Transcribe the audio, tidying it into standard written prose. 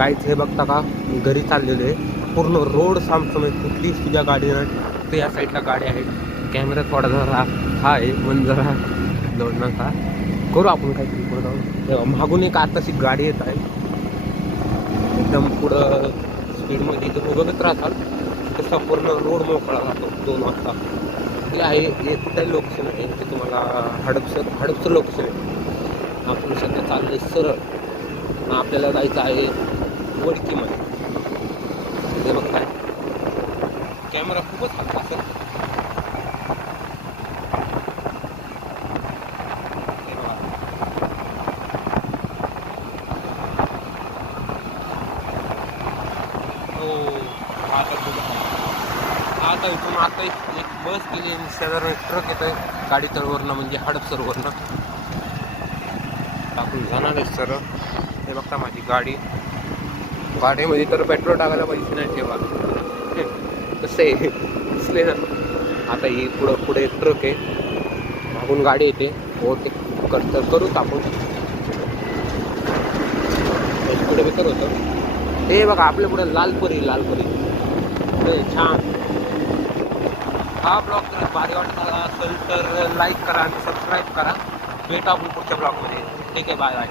काहीच हे बघता का घरी चाललेलो आहे. पूर्ण रोड सामसमेत कुठलीच तुझ्या गाडी नाही. तर या साईडला गाडी आहे. कॅमेरा थोडा जरा हा आहे पण जरा लोड नका करू आपण काहीतरी पुढं जाऊन. मागून एक आताशी गाडी येत आहे एकदम पुढं स्पीडमध्ये. इथं बघत राहतात तसा पूर्ण रोड मोकळा राहतो 2 वाजता. ते आहे हे कुठे लोकेशन आहे ते तुम्हाला हडपसर लोकेशन आहे. आपण सध्या चाललंय सरळ. आपल्याला जायचं आहे वडकीमध्ये. ते बघ काय कॅमेरा खूपच हलका असेल. आता इथून आता एक बस गेली आणि साधारण ट्रक येत आहे गाडी तळवरनं म्हणजे हडपसरवरनं. आपण जाणार आहे सर. हे बघता माझी गाडीमध्ये तर पेट्रोल टाकायला पैसे नाही ठेवा. कसं आहे दिसले ना. आता ही पुढे ट्रक आहे मागून गाडी येते ओव्हरटेक करूच आपण. पुढे बेकर होतं हे बघा आपल्या पुढे लालपरी छान. हा ब्लॉग जर भारी वाटला असेल तर लाईक करा आणि सबस्क्राईब करा. भेटा आपण पुढच्या ब्लॉगमध्ये. ठीक आहे बाय बाय.